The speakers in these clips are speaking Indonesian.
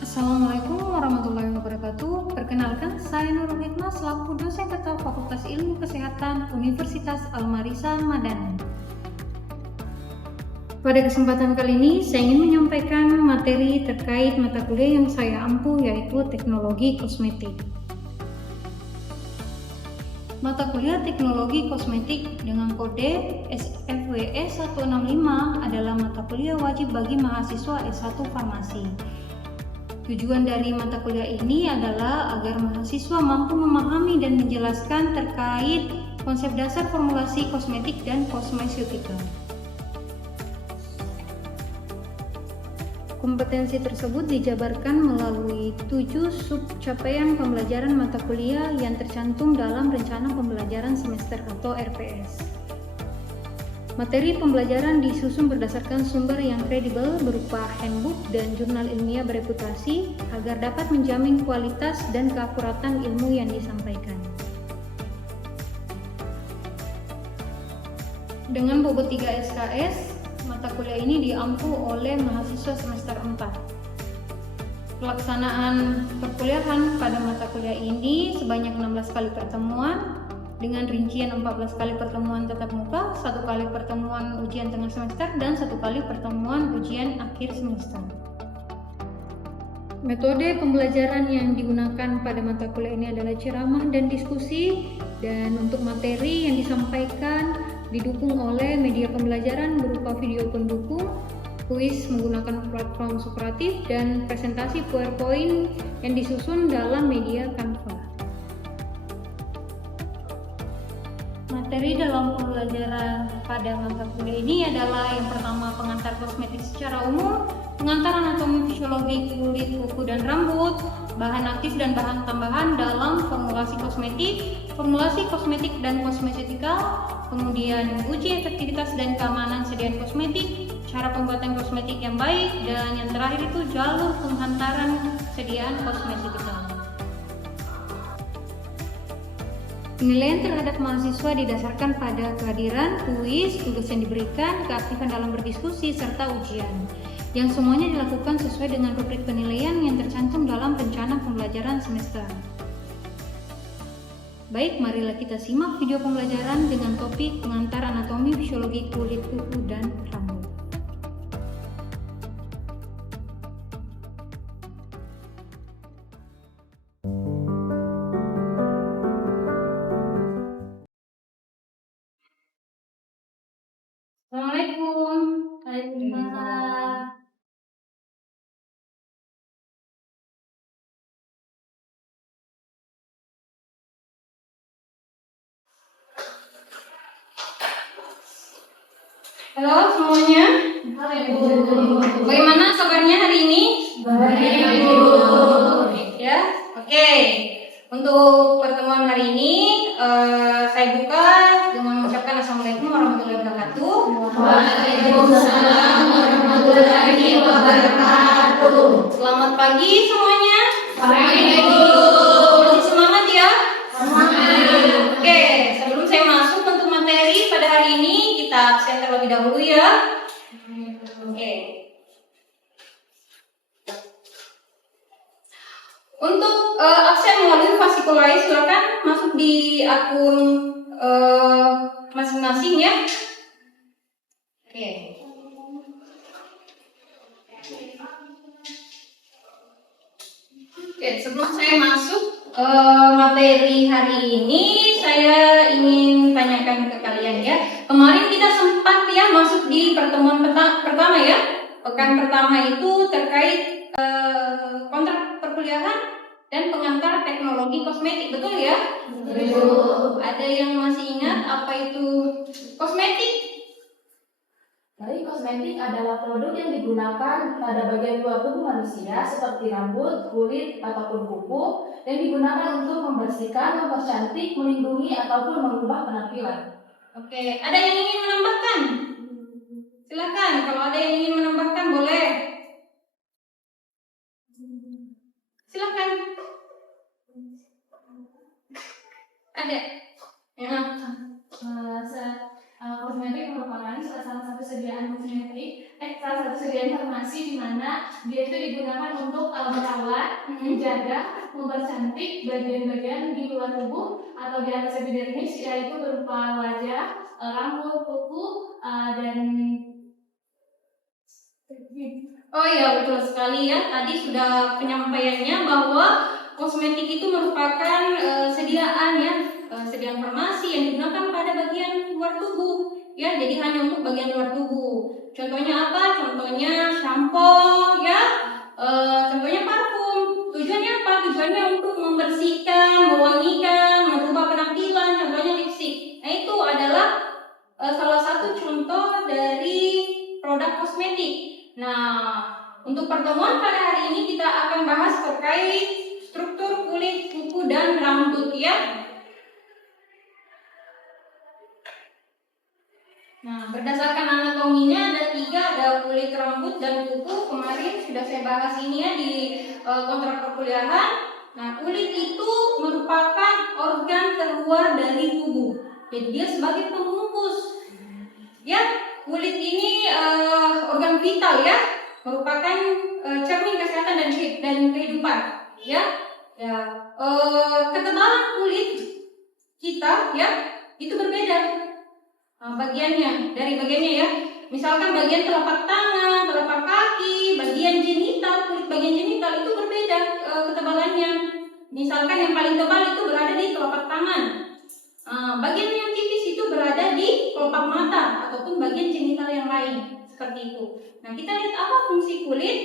Assalamualaikum warahmatullahi wabarakatuh. Perkenalkan, saya Nurul Hikmah selaku dosen tetap Fakultas Ilmu Kesehatan Universitas Al-Marisa Madani. Pada kesempatan kali ini, saya ingin menyampaikan materi terkait mata kuliah yang saya ampu, yaitu Teknologi Kosmetik. Mata kuliah Teknologi Kosmetik dengan kode SFWE 165 adalah mata kuliah wajib bagi mahasiswa S1 Farmasi. Tujuan dari mata kuliah ini adalah agar mahasiswa mampu memahami dan menjelaskan terkait konsep dasar formulasi kosmetik dan kosmeseutika. Kompetensi tersebut dijabarkan melalui 7 subcapaian pembelajaran mata kuliah yang tercantum dalam Rencana Pembelajaran Semester atau RPS. Materi pembelajaran disusun berdasarkan sumber yang kredibel berupa handbook dan jurnal ilmiah bereputasi agar dapat menjamin kualitas dan keakuratan ilmu yang disampaikan. Dengan bobot 3 SKS, mata kuliah ini diampu oleh mahasiswa semester 4. Pelaksanaan perkuliahan pada mata kuliah ini sebanyak 16 kali pertemuan dengan rincian 14 kali pertemuan tatap muka, 1 kali pertemuan ujian tengah semester, dan 1 kali pertemuan ujian akhir semester. Metode pembelajaran yang digunakan pada mata kuliah ini adalah ceramah dan diskusi, dan untuk materi yang disampaikan didukung oleh media pembelajaran berupa video pendukung, kuis menggunakan platform Socrative, dan presentasi PowerPoint yang disusun dalam media Canva. Materi dalam pembelajaran pada mata kuliah ini adalah yang pertama pengantar kosmetik secara umum, pengantar anatomi fisiologi kulit, kuku, dan rambut, bahan aktif dan bahan tambahan dalam formulasi kosmetik dan kosmeseutika, kemudian uji efektivitas dan keamanan sediaan kosmetik, cara pembuatan kosmetik yang baik, dan yang terakhir itu jalur penghantaran sediaan kosmeseutika. Penilaian terhadap mahasiswa didasarkan pada kehadiran, kuis, tugas yang diberikan, keaktifan dalam berdiskusi, serta ujian, yang semuanya dilakukan sesuai dengan rubrik penilaian yang tercantum dalam rencana pembelajaran semester. Baik, marilah kita simak video pembelajaran dengan topik pengantar anatomi fisiologi kulit, kuku, dan rambut. Assalamualaikum. Waalaikumsalam. Halo semuanya. Bagaimana kabarnya hari ini? Baik, Bu. Ya, oke. Untuk pertemuan hari ini saya buka dengan mengucapkan Assalamualaikum warahmatullahi wabarakatuh. Waalaikumsalam warahmatullahi wabarakatuh. Selamat pagi semuanya. Pagi, Bu. Masih semangat ya? Semangat. Oke, sebelum saya masuk untuk materi pada hari ini, kita absen terlebih dahulu ya. Oke. Untuk absen melalui fasciculi silakan masuk di akun masing-masing ya. Oke. Oke, sebelum saya masuk materi hari ini, saya ingin tanyakan ke kalian ya. Kemarin kita sempat ya masuk di pertemuan pertama ya. Pekan pertama itu terkait kontrak perkuliahan dan pengantar teknologi kosmetik, betul ya? Betul. Ada yang masih ingat apa itu kosmetik? Jadi kosmetik adalah produk yang digunakan pada bagian luar tubuh manusia seperti rambut, kulit, ataupun kuku yang digunakan untuk membersihkan, mempercantik, melindungi, ataupun mengubah penampilan. Oke, ada yang ingin menambahkan? Silakan, kalau ada yang ingin menambahkan boleh. Silakan. Ada? Ya. Kosmetik merupakan salah satu salah satu sediaan farmasi di mana dia itu digunakan untuk merawat, menjaga, mempercantik bagian-bagian di luar tubuh atau di atas epidermis, yaitu berupa wajah, rambut, kuku, dan Oh iya, betul sekali ya. Tadi sudah penyampaiannya bahwa kosmetik itu merupakan sediaan ya, sediaan farmasi yang digunakan pada bagian luar tubuh ya. Jadi hanya untuk bagian luar tubuh. Contohnya apa? Contohnya shampoo ya. Contohnya parfum. Tujuannya apa? Tujuannya untuk membersihkan, mewangikan, merubah penampilan. Contohnya lipstik. Nah itu adalah salah satu contoh dari produk kosmetik. Nah, untuk pertemuan pada hari ini kita akan bahas terkait struktur kulit, kuku, dan rambut ya. Nah, berdasarkan anatominya ada 3, ada kulit, rambut, dan kuku. Kemarin sudah saya bahas ini ya di kontrak perkuliahan. Nah, kulit itu merupakan organ terluar dari tubuh. Jadi dia sebagai pembungkus. Ya, kulit ini organ vital ya, merupakan cermin kesehatan dan kehidupan. Ya, ketebalan kulit kita ya itu berbeda bagiannya dari bagiannya ya. Misalkan bagian telapak tangan, telapak kaki, bagian genital, kulit bagian genital itu berbeda ketebalannya. Misalkan yang paling tebal itu berada di telapak tangan. Bagian yang tipis itu berada di kelopak mata ataupun bagian genital yang lain seperti itu. Nah, kita lihat apa fungsi kulit.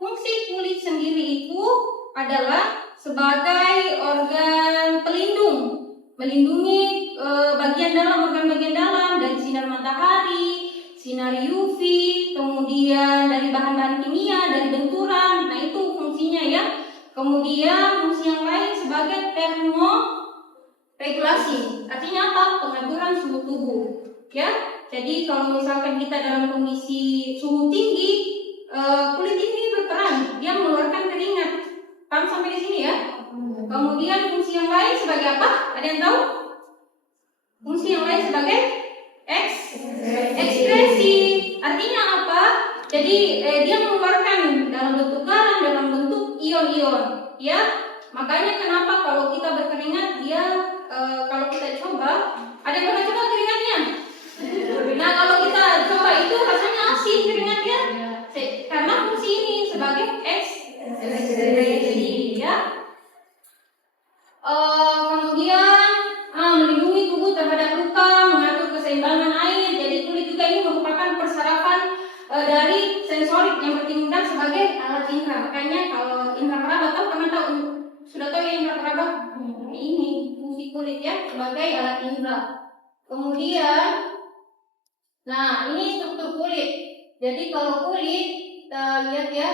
Fungsi kulit sendiri itu adalah sebagai organ pelindung, melindungi bagian dalam, organ bagian dalam dari sinar matahari, sinar UV, kemudian dari bahan-bahan kimia, dari benturan. Nah, itu fungsinya ya. Kemudian fungsi yang lain sebagai termoregulasi. Artinya apa? Pengaturan suhu tubuh. Ya. Jadi kalau misalkan kita dalam kondisi suhu tinggi, kulit ini berperan, dia mengeluarkan keringat. Paham sampai di sini ya? Kemudian fungsi yang lain sebagai apa? Ada yang tahu? Fungsi yang lain sebagai ekspresi. Artinya apa? Jadi dia mengeluarkan dalam bentuk garam, dalam bentuk ion-ion. Ya, makanya kenapa kalau kita berkeringat, dia kalau kita coba, ada yang pernah coba keringatnya? Nah, kalau kita coba itu rasanya asin keringatnya, karena fungsi ini sebagai ekspresi. Ya. Kemudian melindungi tubuh terhadap luka, mengatur keseimbangan air. Jadi kulit juga ini merupakan persarafan dari sensorik yang bertindak sebagai alat indera. Makanya kalau indera peraba sudah tahu ya indera peraba? Ini fungsi kulit ya sebagai alat indera. Kemudian, nah ini struktur kulit. Jadi kalau kulit kita lihat ya,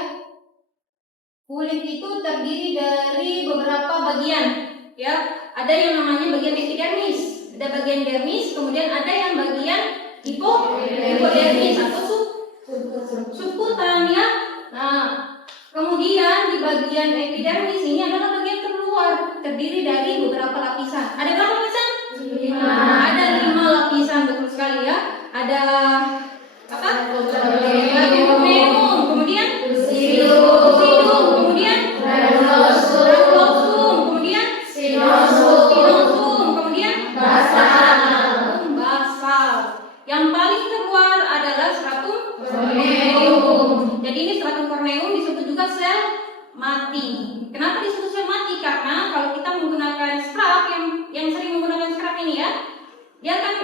kulit itu terdiri dari beberapa bagian. Ya, ada yang namanya bagian epidermis, ada bagian dermis, kemudian ada yang bagian hipodermis atau subkutan ya. Nah, kemudian di bagian epidermis ini adalah bagian terluar, terdiri dari beberapa lapisan. Ada berapa lapisan? 5. Ada 5 lapisan, betul sekali ya. Ada apa? Epidermis, kemudian kemudian kemudian kemudian basal. Yang paling terluar adalah stratum corneum. Jadi ini stratum corneum disebut juga sel mati. Kenapa disebut sel mati? Karena kalau kita menggunakan scrub, yang sering menggunakan scrub ini ya, dia kan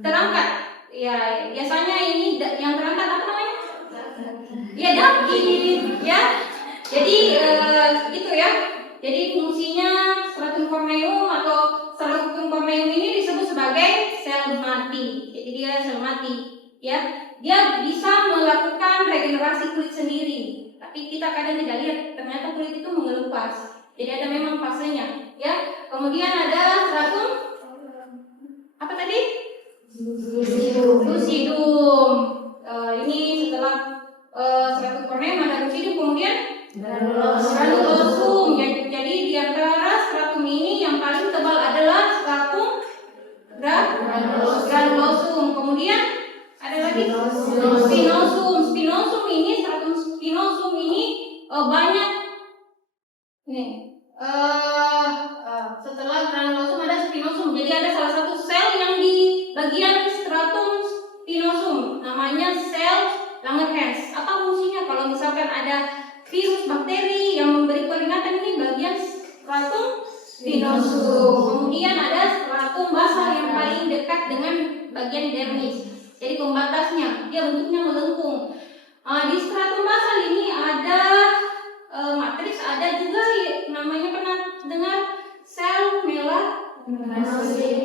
terangkat. Ya, biasanya ini yang terangkat apa namanya? Ya, daging ya. Jadi itu ya. Jadi fungsinya stratum corneum atau stratum corneum ini disebut sebagai sel mati. Jadi dia sel mati, ya. Dia bisa melakukan regenerasi kulit sendiri. Tapi kita kadang tidak lihat, ternyata kulit itu mengelupas. Jadi ada memang fasenya, ya. Kemudian ada stratum apa tadi? Lucidum. Ini setelah stratum corneum ada lucidum, kemudian granulosum. Jadi di antara stratum tadi? Spinosum ini, stratum spinosum ini banyak nih. Setelah granulosum ada spinosum. Jadi ada salah satu sel yang di bagian stratum spinosum, namanya sel Langerhans. Apa fungsinya? Kalau misalkan ada virus bakteri yang memberi peringatan, ini bagian stratum spinosum. Kemudian ada stratum basal yang paling dekat dengan bagian dermis. Jadi pembatasnya, dia bentuknya melengkung. Di stratum basal ini ada matriks, ada juga namanya, pernah dengar sel melanosit.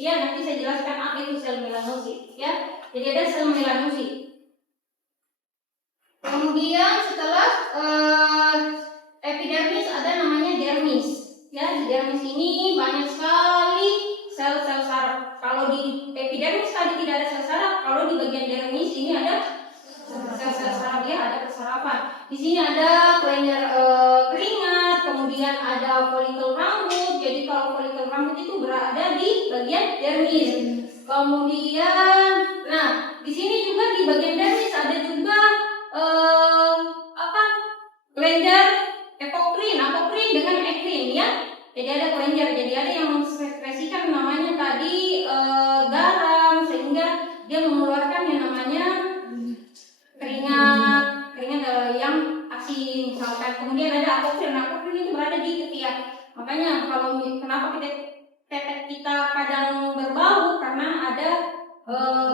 Ya, nanti saya jelaskan apa itu sel melanosit. Ya, jadi ada sel melanosit. Kemudian setelah epidermis ada namanya dermis. Ya, di dermis ini banyak sekali sel-sel saraf. Kalau di epidermis tadi tidak ada sel saraf, kalau di bagian dermis ini ada sel-sel saraf, ya, ada persarafan. Di sini ada kelenjar keringat, kemudian ada folikel rambut. Jadi kalau folikel rambut itu berada di bagian dermis. Kemudian, nah, di sini juga di bagian dermis ada juga kelenjar apokrin dengan ekrin, ya. Jadi ada kelenjar, jadi ada yang mengekspresikan namanya tadi garam, sehingga dia mengeluarkan yang namanya keringat yang asin misalkan. Kemudian ada apokrin itu berada di ketiak. Makanya kalau kenapa tetek kita kadang berbau, karena ada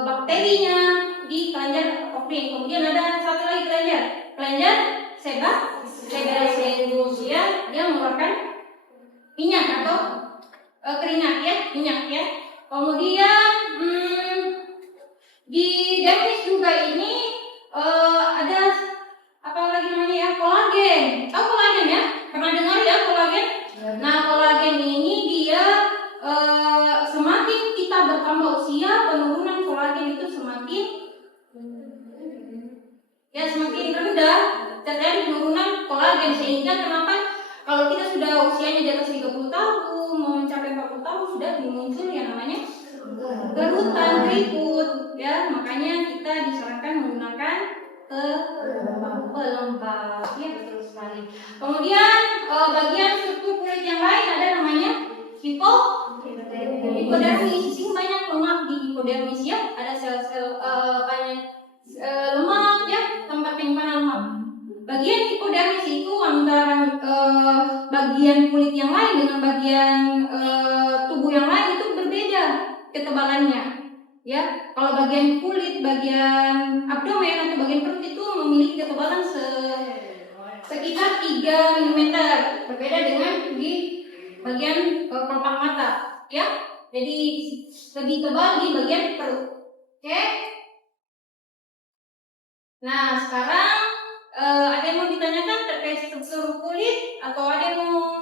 bakterinya di kelenjar apokrin. Kemudian ada satu lagi kelenjar sebaceous, ya, dia mengeluarkan minyak atau keringat, ya, minyak, ya. Kemudian di dermis juga ini ada apa lagi namanya, ya, kolagen. Tahu kolagen, ya? Pernah dengar, ya, kolagen? Nah, kolagen ini dia semakin kita bertambah usia, penurunan kolagen itu semakin rendah, terjadi penurunan kolagen. Sehingga kenapa kalau kita sudah usianya di atas 30 tahun, mau mencapai 40 tahun, sudah muncul yang namanya gerutan, keriput, ya. Makanya kita disarankan menggunakan pelembab, ya, betul sekali. Kemudian bagian struktur kulit yang lain ada namanya hipodermis. Di sini banyak lemak di hipodermis, ya. Ada sel-sel banyak lemak, ya, tempat penyimpanan lemak. Bagian hipodermis itu antara bagian kulit yang lain dengan bagian tubuh yang lain itu berbeda ketebalannya, ya. Kalau bagian kulit, bagian abdomen atau bagian perut itu memiliki ketebalan sekitar 3 mm, berbeda dengan di bagian kelopak mata, ya. Jadi lebih tebal di bagian perut. Oke. Nah, sekarang ada yang mau ditanyakan terkait struktur kulit atau ada yang mau?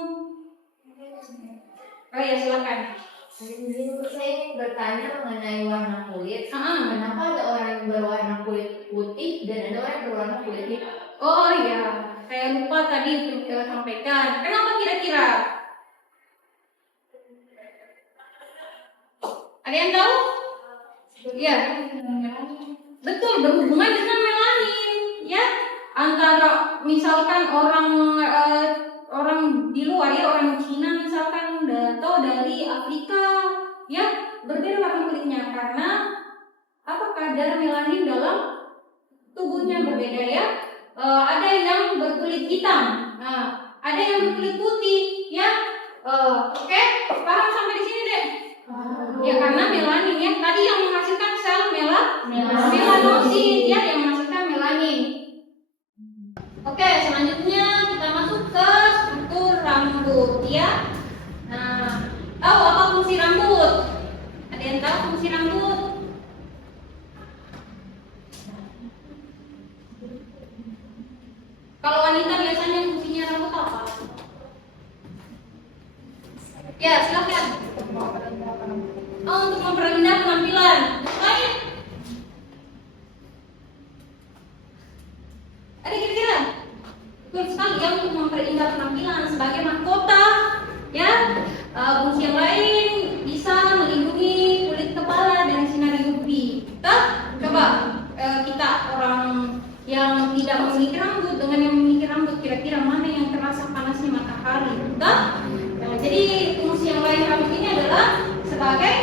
Oh ya, silakan. Saya ingin bertanya mengenai warna kulit. Kenapa ada orang yang berwarna kulit putih dan ada orang yang berwarna kulit hitam? Oh iya, saya lupa tadi untuk sampaikan. Kenapa kira-kira? Ada yang tahu? Iya. Betul, berhubungan dengan melanin, ya. Antara misalkan orang di luar, ya, orang Cina misalkan atau dari Afrika, ya, berbeda warna kulitnya karena kadar melanin dalam tubuhnya berbeda, ya. Ada yang berkulit hitam, ada yang berkulit putih, ya. Oke, paham sampai di sini deh. Ya, karena melanin, ya, tadi yang menghasilkan sel melanosit, ya, yang menghasilkan melanin. Oke, selanjutnya kita masuk ke struktur rambut, ya. Nah, tahu apa fungsi rambut? Ada yang tahu fungsi rambut? Kalau wanita biasanya fungsinya rambut apa? Ya, silakan. Untuk memperindah penampilan. Lain? Ada kira-kira? Betul sekali, ya, untuk memperindah penampilan sebagai mahkota, ya. Fungsi yang lain bisa melindungi kulit kepala dari sinar UV. Coba yang tidak memiliki rambut dengan yang memiliki rambut, kira-kira mana yang terasa panasnya matahari? Betul? Nah, jadi fungsi yang lain rambut ini adalah sebagai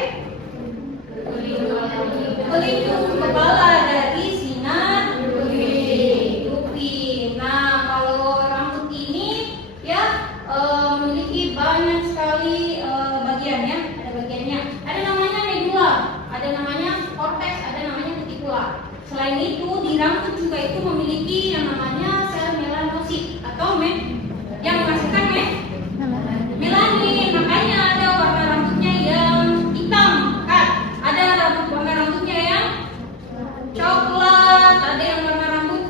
pelindung kepala dari sinar UV. Nah, kalau rambut ini ya memiliki banyak sekali bagian ya, ada bagiannya. Ada namanya medula, ada namanya cortex, ada namanya cuticula. Selain itu di rambut juga itu memiliki yang namanya sel melanosit atau yang menghasilkan melanin. Makanya ada warna rambutnya yang hitam, kan? Ada warna rambutnya yang coklat, ada yang warna rambut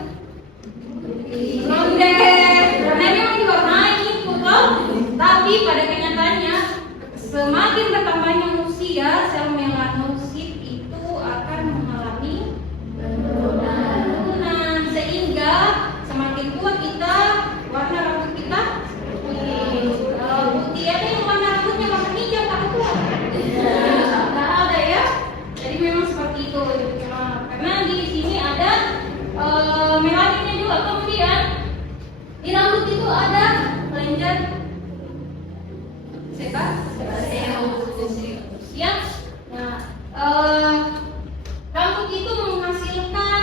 ronde. Nah, memang diwarnai betul, tapi pada kenyataannya semakin bertambahnya usia, sel melanosit itu akan mengalami penurunan, sehingga semakin tua kita, warna rambut kita putih. Ada yang warna rambutnya warna hijau tak tua. Nah, ada ya. Jadi memang seperti itu. Karena di sini ada melaninnya juga. Kemudian di rambut itu ada kelenjar ya. Nah, rambut itu menghasilkan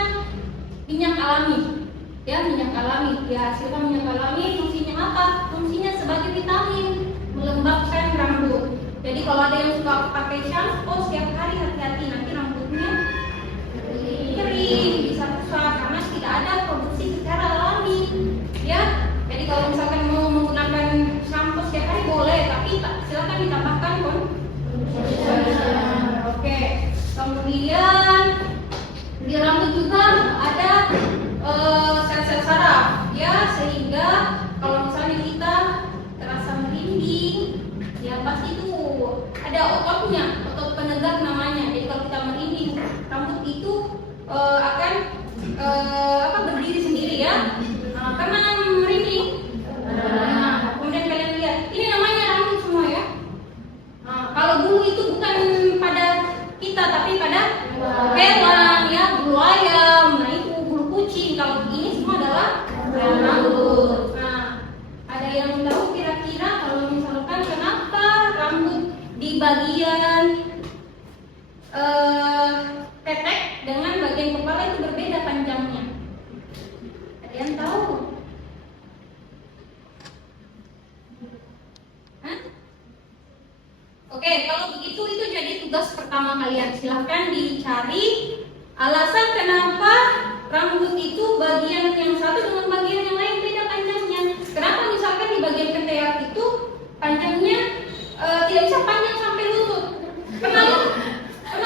minyak alami. Ya, minyak alami. Dihasilkan minyak alami, fungsinya apa? Fungsinya sebagai vitamin, melembabkan rambut. Jadi kalau ada yang suka pakai shampoo setiap hari, hati-hati, nanti rambutnya kering, bisa rusak karena tidak ada produksi secara alami. Ya, jadi kalau misalkan mau menggunakan shampoo setiap hari boleh, tapi silakan ditambahkan Oke. Kemudian di rambut juga ada sel-sel saraf, ya, sehingga kalau misalnya kita terasa merinding, ya pasti itu ada ototnya, otot penegak namanya. Jadi kalau kita merinding, rambut itu akan berdiri sendiri ya, karena merinding. Nah, kemudian kalian lihat, ini namanya rambut semua ya. Kalau bulu itu bukan pada kita, tapi pada hewan ya, bulu ayam, nah itu bulu kucing. Kalau ini semua adalah rambut. Nah, ada yang tahu kira-kira kalau misalkan kenapa rambut di bagian tetek dengan bagian kepala itu berbeda panjangnya? Ada yang tahu? Oke, kalau begitu itu jadi tugas pertama kalian. Silahkan dicari alasan kenapa rambut itu bagian yang satu dengan bagian yang lain beda panjangnya. Kenapa misalkan di bagian ketiak itu panjangnya tidak bisa panjang sampai lutut? Pernah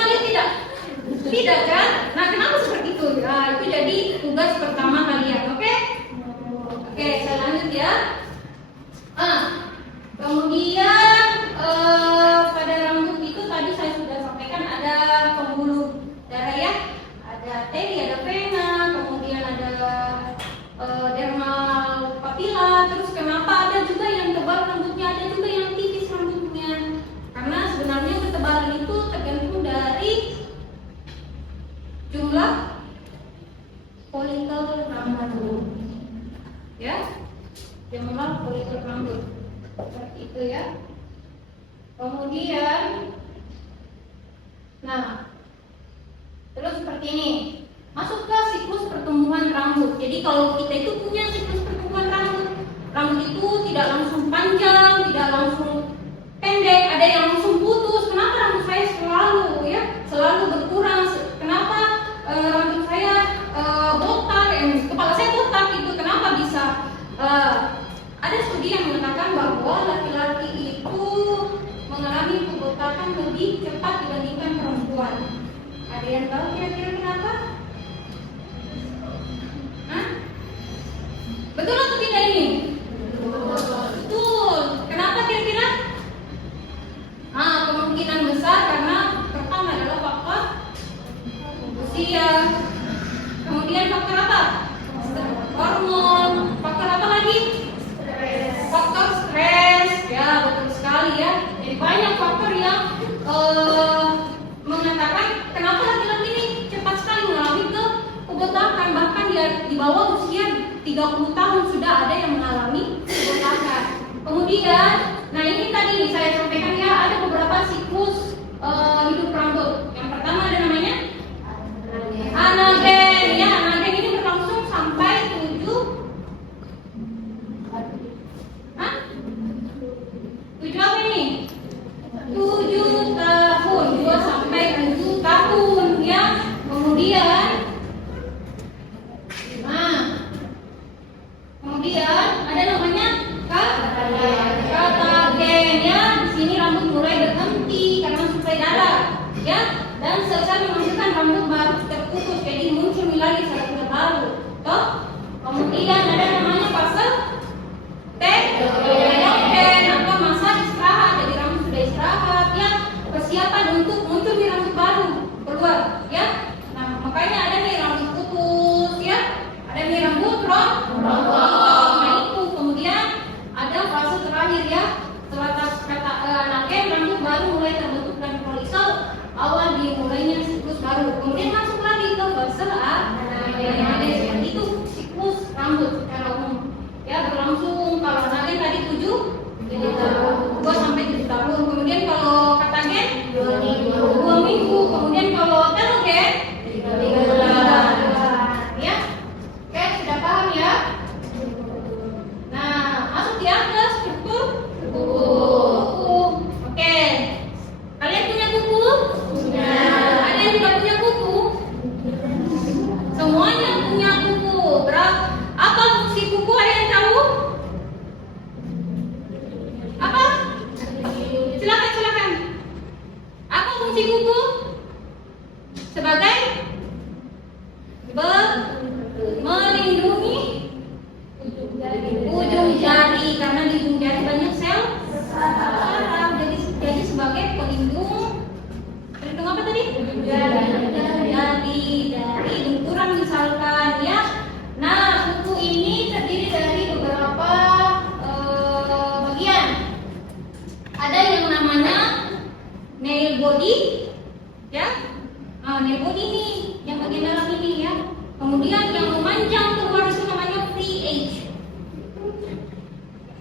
lihat tidak? Tidak kan? Nah, kenapa seperti itu? Nah, itu jadi tugas pertama kalian. Oke, saya lanjut ya. Kemudian pada rambut itu tadi saya sudah sampaikan ada pembuluh darah ya, ada arteri, ada vena, kemudian ada dermal papila. Terus kenapa ada juga yang tebal rambutnya, ada juga yang tipis rambutnya? Karena sebenarnya ketebalan itu tergantung dari jumlah folikel rambut ya, jumlah folikel rambut seperti itu ya. Kemudian nah, terus seperti ini, masuk ke siklus pertumbuhan rambut. Jadi kalau kita itu punya siklus pertumbuhan rambut itu tidak langsung panjang, tidak langsung pendek, ada yang langsung putus. Kenapa rambut saya selalu berkurang? Kenapa rambut saya botak, kepala saya botak itu? Kenapa bisa? Ada studi yang mengatakan bahwa laki-laki itu mengalami pembotakan lebih cepat dibandingkan perempuan. Ada yang tahu kira-kira kenapa? Betul atau tidak ini? Betul. Kenapa kira-kira? Kemungkinan besar karena pertama adalah faktor usia. Kemudian faktor apa? Hormon. Faktor apa lagi? Faktor stres. Ya, betul sekali ya. Jadi banyak faktor yang mengatakan kenapa laki-laki ini cepat sekali mengalami kebotakan, bahkan dia di bawah bawah usia 30 tahun sudah ada yang mengalami kebotakan. Kemudian, nah ini tadi saya sampaikan ya, ada beberapa siklus hidup rambut. Yang pertama ada namanya anagen. Ya, anagen ini berlangsung sampai 7 apa ini? 7 tahun, 2 sampai 7 tahun ya. Kemudian ada namanya katagen ya. Di sini rambut mulai berhenti karena suplai darah ya, dan selesai menghasilkan rambut baru terputus, jadi muncul lagi satu baru. Toh, kemudian ada namanya fase telogen atau masa istirahat. Jadi rambut sudah istirahat ya, persiapan untuk muncul rambut baru keluar ya. Nah, makanya ada nih rambut putus ya, ada nih rambut rontok. Nah itu kemudian ada fase terakhir ya, setelah kata anagen rambut baru mulai terbentuk dan folisel awal dimulainya siklus baru. Kemudian masuk lagi ke fase anagen. Itu siklus rambut secara umum ya, berlangsung kalau anagen tadi 2 sampai 7 tahun. Kemudian kalau katagen 2 minggu. Kemudian kalau telogen 3 bulan ya. Oke, sudah paham ya? Nah, masuk ya ke struktur kuku. Oke, kalian punya kuku? Punya. Ada yang tidak punya kuku? Semuanya punya kuku. Apa fungsi kuku? Ada yang tahu? Apa? Silakan. Apa fungsi kuku? Sebagai melindungi ujung jari, karena di ujung jari banyak sel saraf. Jadi sebagai pelindung apa tadi? Dari benturan misalkan ya. Nah, kuku ini terdiri dari beberapa bagian. Ada yang namanya nail body ya. Nail body ini yang bagian dalam ini ya. Kemudian yang memanjang keluar itu namanya free edge.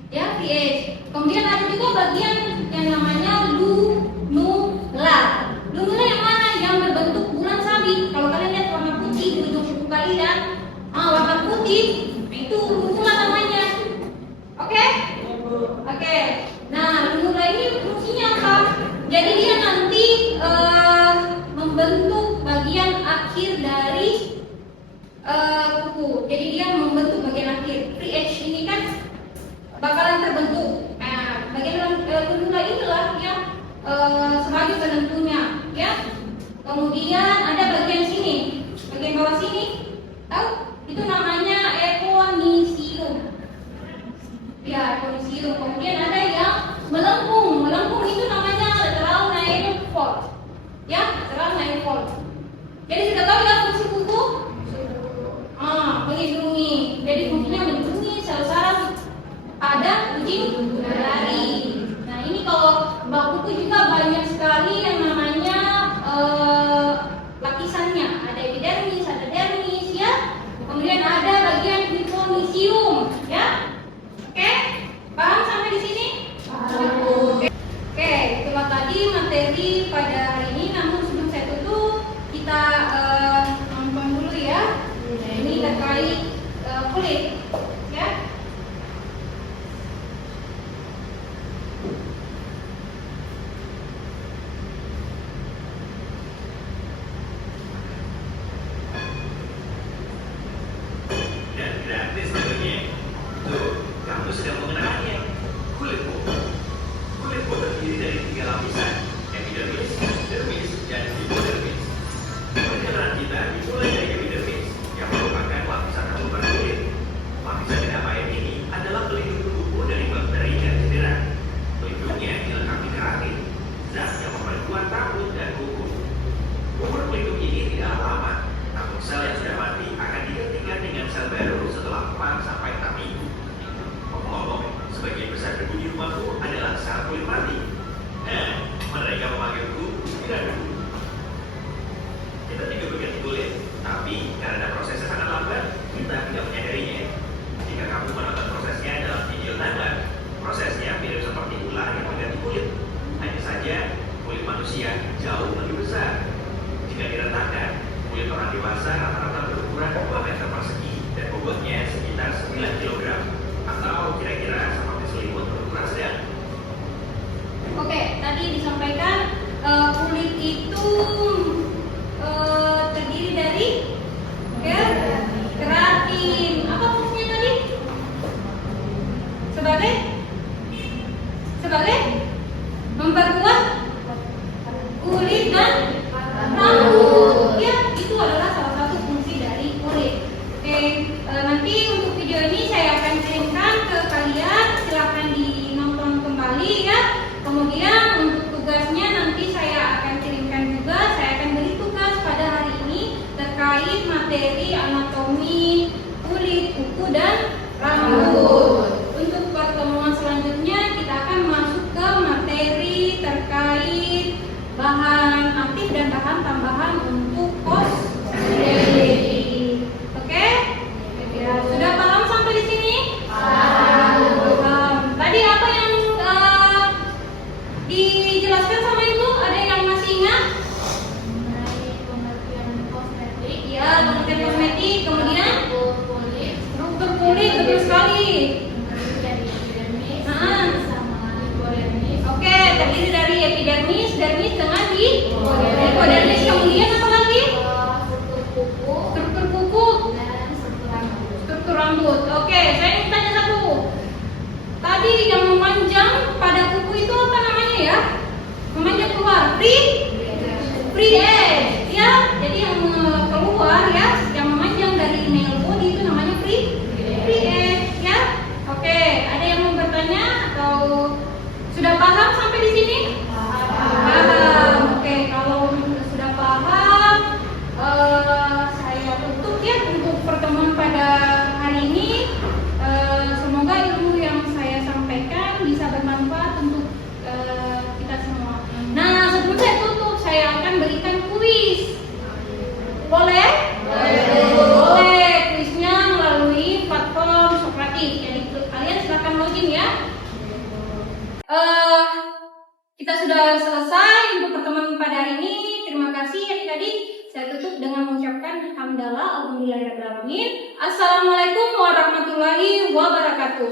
Ya, free edge. Kemudian ada juga bagian yang namanya lunula. Lunula yang mana? Yang berbentuk bulan sabit. Kalau kalian lihat warna putih di ujung kuku kalian, warna putih itu lunula namanya. Oke? Nah, lunula ini fungsinya apa? Jadi dia nanti membentuk bagian akhir dari kuku. Jadi dia membentuk bagian akhir. Free edge ini kan bakalan terbentuk. Nah, bagian lunula inilah yang sebagai penentunya, ya. Kemudian ada bagian sini, bagian bawah sini, tahu? Itu namanya eponisium. Ya, eponisium. Kemudian ada yang melengkung. Melengkung itu namanya lateral nail fold. Ya, lateral nail fold. Jadi sudah tahu ya fungsi kuku? Melindungi. Jadi fungsinya melindungi sel saraf pada ujung jari. Nah, ini kalau bak kuku juga banyak sekali yang namanya lapisannya. Ada epidermis, ada dermis ya. Kemudian ada bagian hiponisium ya. Oke? Paham sampai di sini? Oke, itulah tadi materi pada hari ini. Namun sebelum saya tutup, kita nonton dulu ya. Ini terkait kulit ya. Dan gratis tentunya. Tuh, kamu sedang mengenalnya. Kulit buku. Kulit buku terdiri dari 3 lapisan, epidermis, dermis, dan hipodermis. Perjalanan kita dimulai dari epidermis, yang merupakan lapisan rambut kulit. Lapisan kedamaian ini adalah pelindung tubuhmu dari bakteri dan cedera. Pelindungnya dilengkapi keratin, zat yang memperkuat rambut dan kuku. Umur pelindung ini tidak lama, namun sel yang sudah mati akan digantikan dengan sel baru setelah 4 sampai 6 minggu. Ngomong-ngomong, sebagian besar debu di rumahku adalah sel kulit mati. Mereka memanggilku tidak debu. Kita juga berganti kulit, tapi karena prosesnya sangat lambat, kita tidak orang dewasa rata-rata berukuran 2 meter persegi dan bobotnya sekitar 9 kg atau kira-kira seperti selimut berukuran sedang. Oke, tadi disampaikan kulit itu terdiri dari keratin. Apa fungsinya tadi? Sebagai memperkuat kulit dan rambut. Ya, itu adalah salah satu fungsi dari kulit. Oke, nanti untuk video ini saya akan kirimkan ke kalian. Silahkan dinonton kembali ya. Kemudian untuk tugasnya nanti saya akan kirimkan juga. Saya akan beri tugas pada hari ini terkait materi anatomi kulit, kuku dan rambut. Untuk pertemuan selanjutnya kita akan masuk ke materi terkait bahan aktif dan bahan tambahan untuk kosmetik. Oke? Ya, sudah paham sampai di sini? Paham. Tadi apa yang dijelaskan sama Ibu? Ada yang masih ingat? Mengenai pengertian kosmetik. Iya, pengertian kosmetik. Kemudian Kulit. struktur kulit, betul sekali. Dari epidermis Nah. sama hipodermis. Oke, terdiri dari epidermis, dermis dengan hipodermis. Kemudian apa lagi? Struktur kuku Struktur kuku, dan struktur rambut. struktur rambut. Oke, saya ingin tanya satu. Tadi yang memanjang pada kuku itu apa namanya ya? Memanjang keluar, free edge, ya. Jadi yang keluar ya, yang memanjang dari nail body itu namanya free edge, ya. Oke, ada yang mau bertanya atau sudah paham sampai di sini? Paham. Oke, kalau sudah paham, saya tutup ya untuk pertemuan pada hari ini. Semoga ilmu yang saya sampaikan bisa bermanfaat untuk kita semua. Nah, sebelum saya tutup, saya akan berikan kuis. Boleh? Boleh. Kuisnya melalui platform Sokratik. Jadi kalian silakan login ya. Kita sudah selesai untuk pertemuan pada hari ini. Terima kasih adik-adik. Saya tutup dengan mengucapkan hamdalah alhamdulillahirabbil alamin. Assalamualaikum warahmatullahi wabarakatuh.